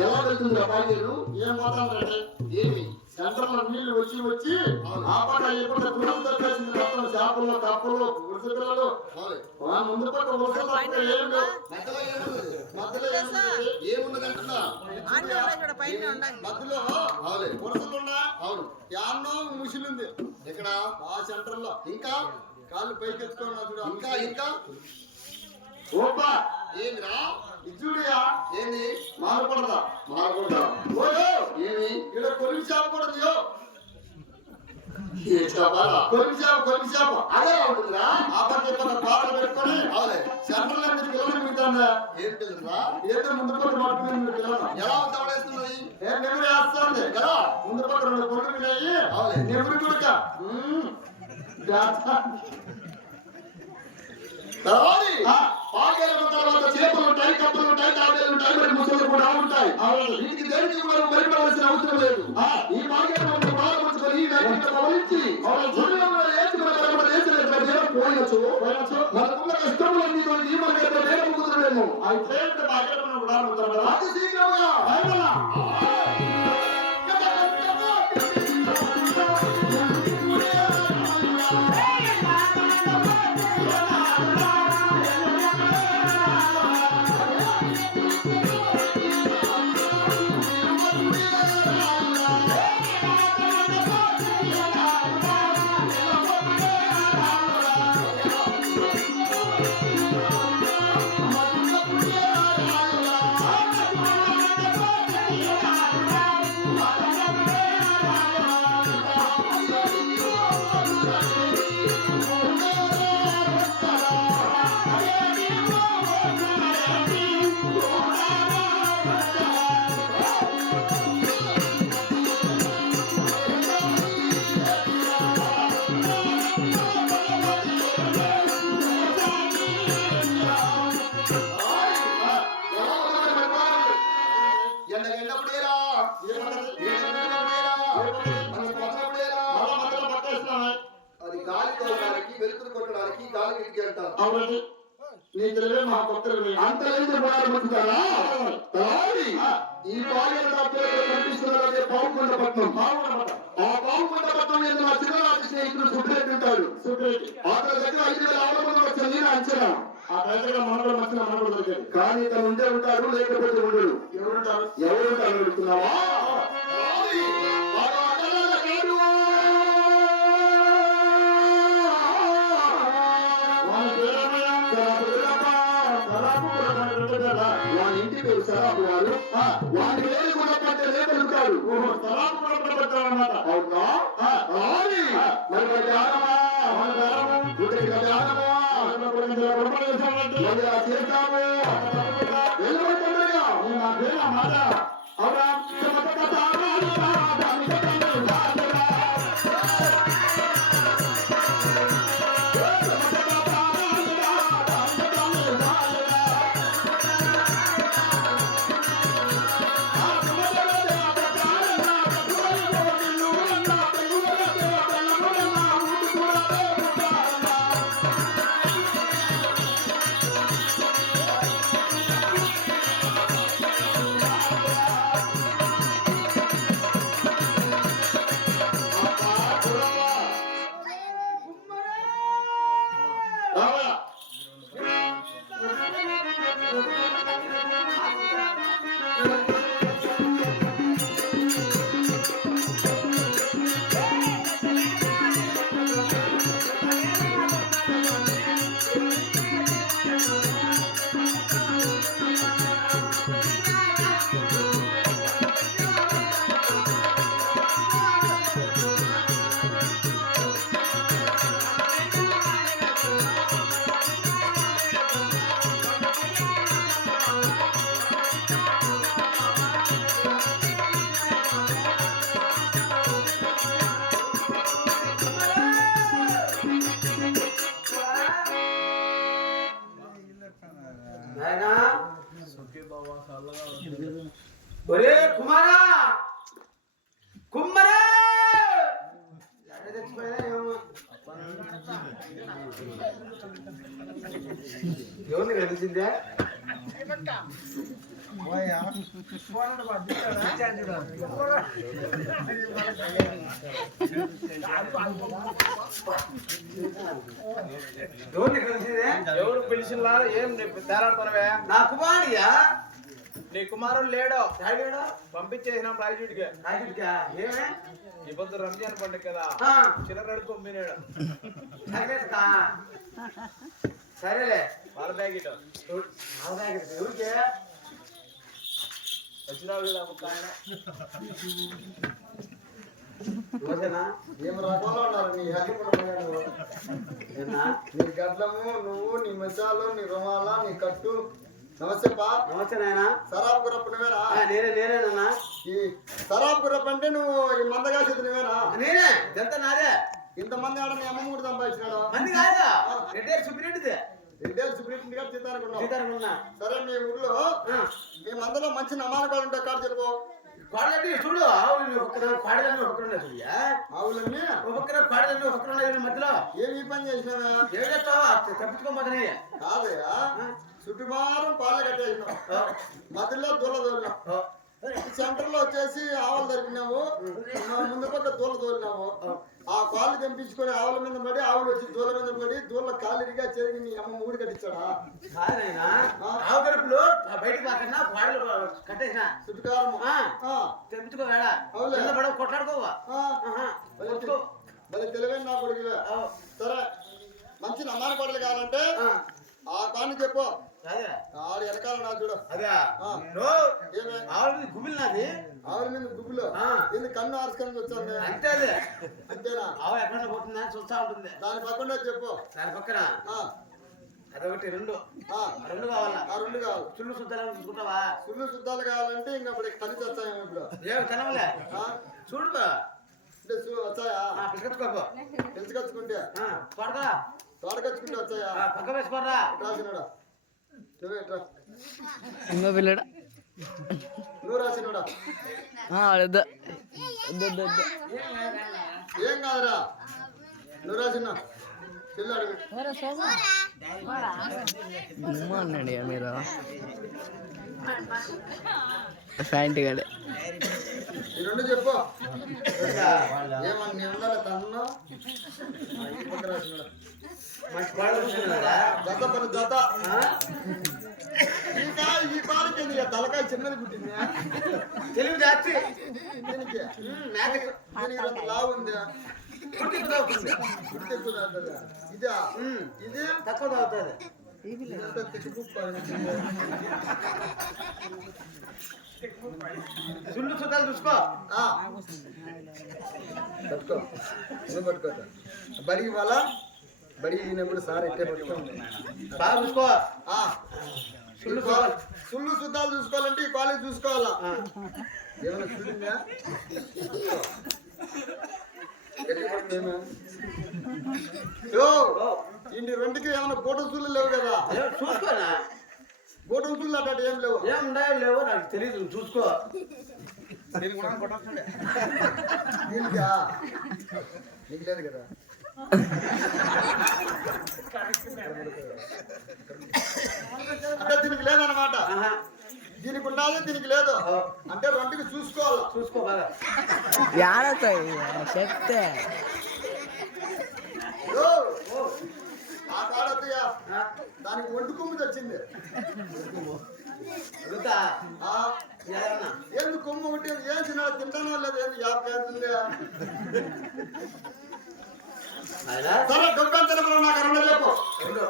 ఎలా వెళ్తుంది పాలేరు? ఏం పోతాను ఏమి సెంటర్ లో నీళ్లు వచ్చి వచ్చి ఆ పక్క ఈ పక్క తులం తప్పేసింది మొత్తం చేపలు కప్పలు ఉడుసపిల్లలు ముందు పక్క ఏమున్నదంటున్నా మధ్యలో ఉరుసలున్నా యాన్నో ముసిలుంది ఇక్కడ ఆ సెంటర్ లో ఇంకా కాళ్ళు పైకి ఎత్తుకోండి ఇంకా ఇంకా ఓపా ఏమిరా ఇచ్చుడియా ఏంది మారకూడదా మారకూడదా ఓయో ఏమి ఇక్కడ కొలిమి చేపకూడదు ఏ చేపాలా కొలిమి చేప అదే ఉంటుందిరా ఆ పక్క పాటలు పెట్టుకొని అవులే సెంటర్ లో పిల్లలు మిగుతాందా ఏం పిల్లరా ఏదో ముందు పక్క పట్టుకుని పిల్లలు ఎలా తవడేస్తున్నది ఏం నెమరు వేస్తుంది ఎలా ముందు పక్క రెండు కొడుకు వినాయి అవులే నెమరు కొడుక పాకేల తర్వాత చేపలు ఉంటాయి కప్పలు ఉంటాయి తాబేలు ఉంటాయి మరి ముసలు కూడా ఉంటాయి వీటికి దేనికి మనం భయపడవలసిన అవసరం లేదు ఈ పాకేల బాధపరుచుకొని ఈ వ్యక్తిని గమనించి పోయొచ్చు మనకున్న కష్టములన్నీ మనకి వేరే కుదరలేము అయితే కూడా అతి శీఘ్రంగా అది గాలి తోలడానికి వెలుతురు కొట్టడానికి గాలి కిటికీ అంటారు అవునండి నీ తెలివే మా భక్తులు అంత లేదు ఈ పాలన కనిపిస్తున్నది పావుకొండపట్నం ఆ పావుకొండపట్నం మీద నా చిన్ననాటి స్నేహితుడు సుబ్రెడ్డి ఉంటాడు అతని దగ్గర 5,000 మంది వచ్చింది నా అంచనా ఆ రైతుగా మనలో వచ్చిన మనలో దొరికారు కానీ తను ఉండే ఉంటాడు లేకపోతే ఉండడు ఎవరుంటారు అడుగుతున్నావా వాని ఇంటి పేరు సరాపు వారు వాని వేలు కూడా పట్టే లేపలుతాడు అన్నమాట అవునా మరి జ్ఞానమా జ్ఞానమా చేస్తాము మాట అవునా ఒరే కుమారా కుమ్మరా ఎవరిని కలిసిందే ఎవరిని కలిసిందే ఎవరు పిలిచినా ఏం తేలాడుతున్నావే? నా కుమారుడియా నీ కుమారుడు లేడో తాగాడా పంపించేసినాం రాజుడికి. తాగిడికా ఏమే ఈ పొద్దు రంజాన్ పండుగ కదా, ఆ, చిల్లరడు పంపినాడు తాగేస్తా. సరేలే వాళ్ళ ప్యాకెట్ ఎవరికే వచ్చినావు కదా ఒక ఆయన. రోజేనా ఏం రకంలో ఉన్నారు నీ హరిపడు ఏనా నీ గడ్లము నువ్వు నీ మసాలు నీ రుమాల నీ కట్టు. నమస్తే పా. నమస్తే నాయనా. సరాబ్ గురప్ప నువ్వేనా? నేనేనన్నా. ఈ సరాబ్ గురప్ప అంటే నువ్వు ఈ మందగాసేది నువ్వేనా? నేనే ఇదంతా నాదే. ఇంతమంది ఆడ నీ అమ్మ కూడా సంపాదించినాడు. మంది కాదా రిటైర్ సుప్రీంటిది రిటైల్ సుప్రీం గారు చేతానుకున్నావు. సీతారామన్నా. సరే మీ ఊర్లో మీ మందలో మంచి నమానకాలు ఉంటే కాదు చెప్పు. కోడలన్నీ చూడు ఆవులు ఒక్కరు కోడలన్నీ ఒక్కరున్నా చూయ్యా ఆవులన్నీ ఒక్కరు కోడలన్నీ ఒక్కరున్నా మధ్యలో ఏమి ఈ పని చేసినావా? ఏం చేస్తావా తప్పించుకోమని కాదయా చుట్టుమారం పాల కట్టేసినావు, మధ్యలో దూల తోలినావు, సెంటర్ లో వచ్చేసి ఆవులు దొరికినావు, ముందు పక్క దూల తోలినావు. ఆ కాళ్ళు తెంపించుకొని ఆవుల మీద పడి ఆవులు వచ్చి దూల మీద పడి దూల కాలిరిగా చేరి నీ అమ్మ మూడు కట్టించాడా? కాదైనా ఆవు గడుపులు బయటకు రాకన్నా కోడలు కట్టేసిన చుట్టుకారం తెప్పించుకోవాడా అవులే. పడవ కొట్లాడుకోవా మరి తెలివైన నా కొడుకువే. సరే మంచి నమ్మాన కొడలు కావాలంటే ఆ కాని చెప్పు. అదే ఆడు వెనకాల నా చూడు. అదే ఏమే ఆవుల మీద గుబిల్ నాది ఆవుల మీద గుబ్బులు ఎందుకు కన్ను ఆర్చుకొని వచ్చింది అంటే అదే అంతేనా? ఆవు ఎక్కడ పోతుందా చూస్తా ఉంటుంది దాని పక్కన చెప్పు. దాని పక్కన ఆ, అదొకటి రెండు ఆ, రెండు కావాలా ఆ రెండు కావాలి. చుళ్ళు శుద్ధాలను చూసుకుంటావా సుళ్ళు శుద్ధాలు కావాలంటే ఇంకా ఇప్పుడు కలిసి వచ్చాయేమో ఇప్పుడు. ఏమి కనవలే ఆ, చూడు అంటే వచ్చాయా? పిలుచుకోపో పెంచుకొచ్చుకుంటే పడదా తోడకొచ్చుకుంటే వచ్చాయా? పక్క వేసుకోరా రాసినాడా? నువ్వే ఎట్రా? ఇంకో పిల్లడు నువ్వు రాసినాడా? వద్దు ఏం కాదురా నువ్వు రాసినా చెల్లి అడుగు. గుమ్మ అన్నాడు ఇక మీరు ఫ్యాంట్ గడే ఈ రెండు చెప్పు. ఏమన్నా ఉండాలి తన్ను రాసినాడా? మంచి కోడలు కూర్చున్నారా జత పని జత. ఇంకా ఈ పాలకి తలకాయ చిన్నది పుట్టింది తెలివి దాచి దీనికి మేక దీనికి అంత లావు ఉంది. పుట్టి అవుతుంది గుర్తు ఎక్కువ తాగుతుందా? ఇదా ఇది తక్కువ తాగుతుంది ఇదంతా తిక్కుప్పు. చుళ్ళు చుట్టాలు చూసుకో పట్టుకో నువ్వు పట్టుకో. బడికి వాళ్ళ బడికి తినప్పుడు సార్ ఎట్టే పట్టుకో. బాగా చూసుకో సుళ్ళు సుళ్ళు శుద్ధాలు చూసుకోవాలంటే ఈ కాలేజ్ చూసుకోవాలా. ఏమైనా చూడిందా? ఇంటి రెండుకి ఏమైనా బోటం సుళ్ళు లేవు కదా? చూసుకోనా బోటం సుళ్ళు అట్లాంటి ఏం లేవు. ఏం ఉన్నాయో లేవో నాకు తెలియదు చూసుకో దీనికా నీకు లేదు కదా? అంటే దీనికి లేదన్నమాట. దీనికి ఉండాలి దీనికి లేదు అంటే రెండుకి చూసుకోవాలి. చూసుకో బాగా యాడతాయి చెప్తే ఆ కాడతయ్యా దానికి ఒంటి కొమ్ము తెచ్చింది. అడుగుతా ఏంది కొమ్ము ఒకటి ఏం తిన్నాడు తింటానో లేదు ఏంది యాభై సరే దొరికంతలో నాకు రెండు చెప్పు. రెండు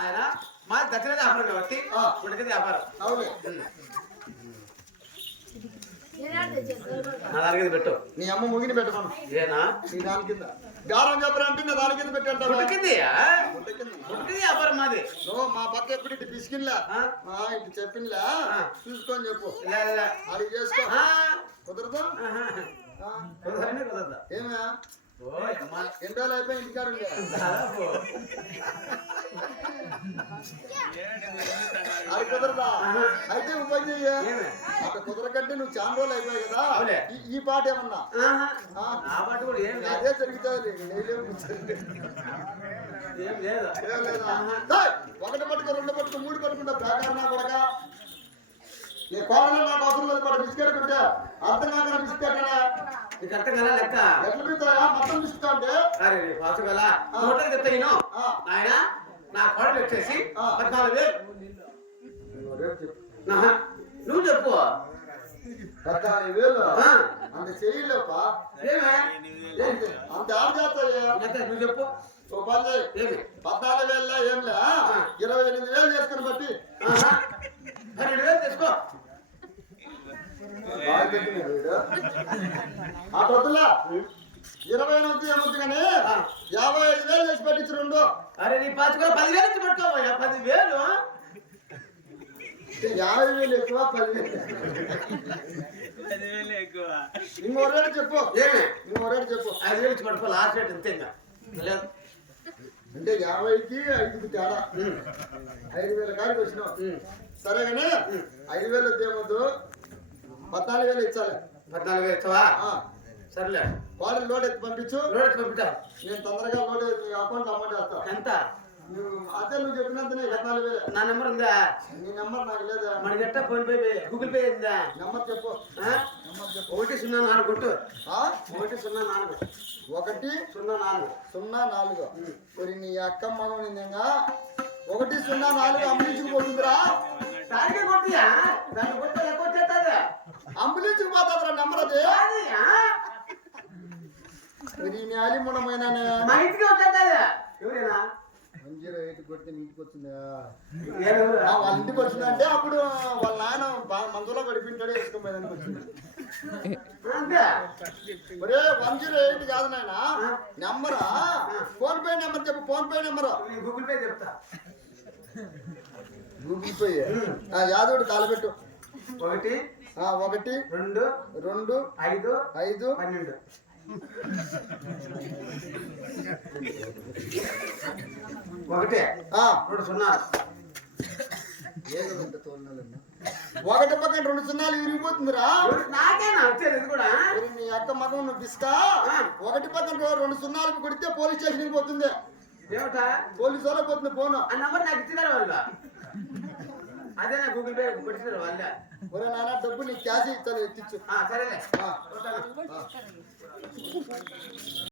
ఆయన మా దక్షిణ వ్యాపారం కాబట్టి ఉడకది వ్యాపారం అవును నా దాని కింద పెట్టు నీ అమ్మ ముగిని పెట్టమను. ఏనా నీ దాని కింద గారం చెప్పరంటే నా దాని కింద పెట్టంటావా? ఉడికింది ఉడికింది వ్యాపారం మాది నువ్వు మా పక్క ఎప్పుడు ఇటు పిసికిన్లా ఇటు చెప్పిందిలా చూసుకొని చెప్పు. అది చేసుకో. కుదరదు కుదరదా ఏమే ఓయ్ అమ్మా ఎన్ని రోజులు అయిపోయి ఇంటికాడ ఉండే దాదాపు అది కుదరదా అయితే ఉపయోగ ఏమే? అక్కడ కుదరకంటే నువ్వు చాలా రోజులు అయిపోయాయి కదా అవులే. ఈ పాట ఏమన్నా ఆహా. ఆ, నా పాటు కూడా ఏం లేదు అదే జరుగుతుంది ఏం లేదు ఏం లేదా? ఏయ్, ఒకటి పట్టుకో రెండు పట్టుకో మూడు పట్టుకుంటా ప్రాకారణ కొడక నీ కోడలు నాకు అవసరం లేదు పడ బిస్కెట్ పెట్టా అర్థం కాక బిస్కెట్ నీకు అర్థం కదా లెక్క ఎట్లా పెడతాయా మొత్తం బిస్కెట్ అంటే అరే పాసు కదా నోట్లకి చెప్తా నేను ఆ. ఆయన నా కోడలు వచ్చేసి ఆ. 14,000 రేపు చెప్పు ఆహా. నువ్వు చెప్పు 14,000 ఆ. అంత చేయలేపా ఏమే అంత ఆడ చేస్తాయా ఎంత నువ్వు చెప్పు ఓ పని చేయి. ఏమి 14,000 ఏంలే 28,000 చేసుకుని బట్టి ఆహా. 12,000 తీసుకో ఆ పొద్దులా 28 ఏమొద్దు కానీ 55,000 చేసి పెట్టించు రెండు అరే నీ పాచుకో 10,000 ఇచ్చి పట్టుకోవయ్యా 10,000 50,000 ఎక్కువ 10,000 ఎక్కువ ఇంకో రేటు చెప్పు ఏమి ఇంకో రేటు చెప్పు 5,000 ఇచ్చి పట్టుకో లాస్ట్ రేట్ అంతే ఇంకా లేదు అంటే 50కి 5కి తేడా 5,000 కాడికి వచ్చినావు సరే కానీ 5,000 ఏమొద్దు 14,000 ఇచ్చాలి 14,000 ఇస్తావా ఆ, సర్లే వాళ్ళు లోడ్ ఎత్తి పంపించు లోడ్ ఎత్తి పంపిస్తా నేను తొందరగా లోడ్ నీ అకౌంట్ అమౌంట్ వేస్తా ఎంత అదే నువ్వు చెప్పినంతనే 14,000 నా నెంబర్ ఉందా నీ నెంబర్ నాకు లేదా మన గట్ట ఫోన్ పే గూగుల్ పే ఉందా నెంబర్ చెప్పు ఆ? 104 కొట్టు ఆ? 104 1 04 04 మరి నీ అక్క మగం నిందంగా 104 అంబులించుకు పోతుందిరా దానికే కొట్టియా దాన్ని కొట్ట లెక్క వచ్చేస్తుంది అంబులించుకు పోతుందిరా నెంబర్ అది కాదయ్యా. మరి నీ అలిముణమైన మా ఇంటికి వచ్చేస్తుంది ఎవరేనా 108 కొడితే నీటికి వచ్చిందా ఎవరు? వాళ్ళ ఇంటికి వచ్చిందంటే అప్పుడు వాళ్ళ నాయన మందులో గడిపింటాడు వేసుకోపోయేదానికి వచ్చింది అంతే ఒరే 108 కాదు నాయన నెంబరా ఫోన్ పే నెంబర్ చెప్పు ఫోన్ పే నెంబరు నీ గూగుల్ పే చెప్తా గూగుల్ పే యాదవుడు కాలబెట్టు 1 1 2 2 5 5 12 ఒకటి రెండు సున్నాలు ఒకటి పక్కన 2 సున్నాలు విరిగిపోతుందిరా నాకేనా వచ్చేది ఇది కూడా మరి నీ అక్క మగం నువ్వు బిస్కా ఒకటి పక్కన 2 సున్నాలు కొడితే పోలీస్ స్టేషన్కి పోతుంది ఏమిటా పోలీసు వాళ్ళకి పోతుంది ఫోను ఆ నంబర్ నాకు ఇచ్చినారు వాళ్ళు అదే నా గూగుల్ పే కొట్టినారు వాళ్ళే ఒరే నాన్న డబ్బు నీ క్యాష్ ఇస్తాను ఎత్తిచ్చు సరేలే ఆ.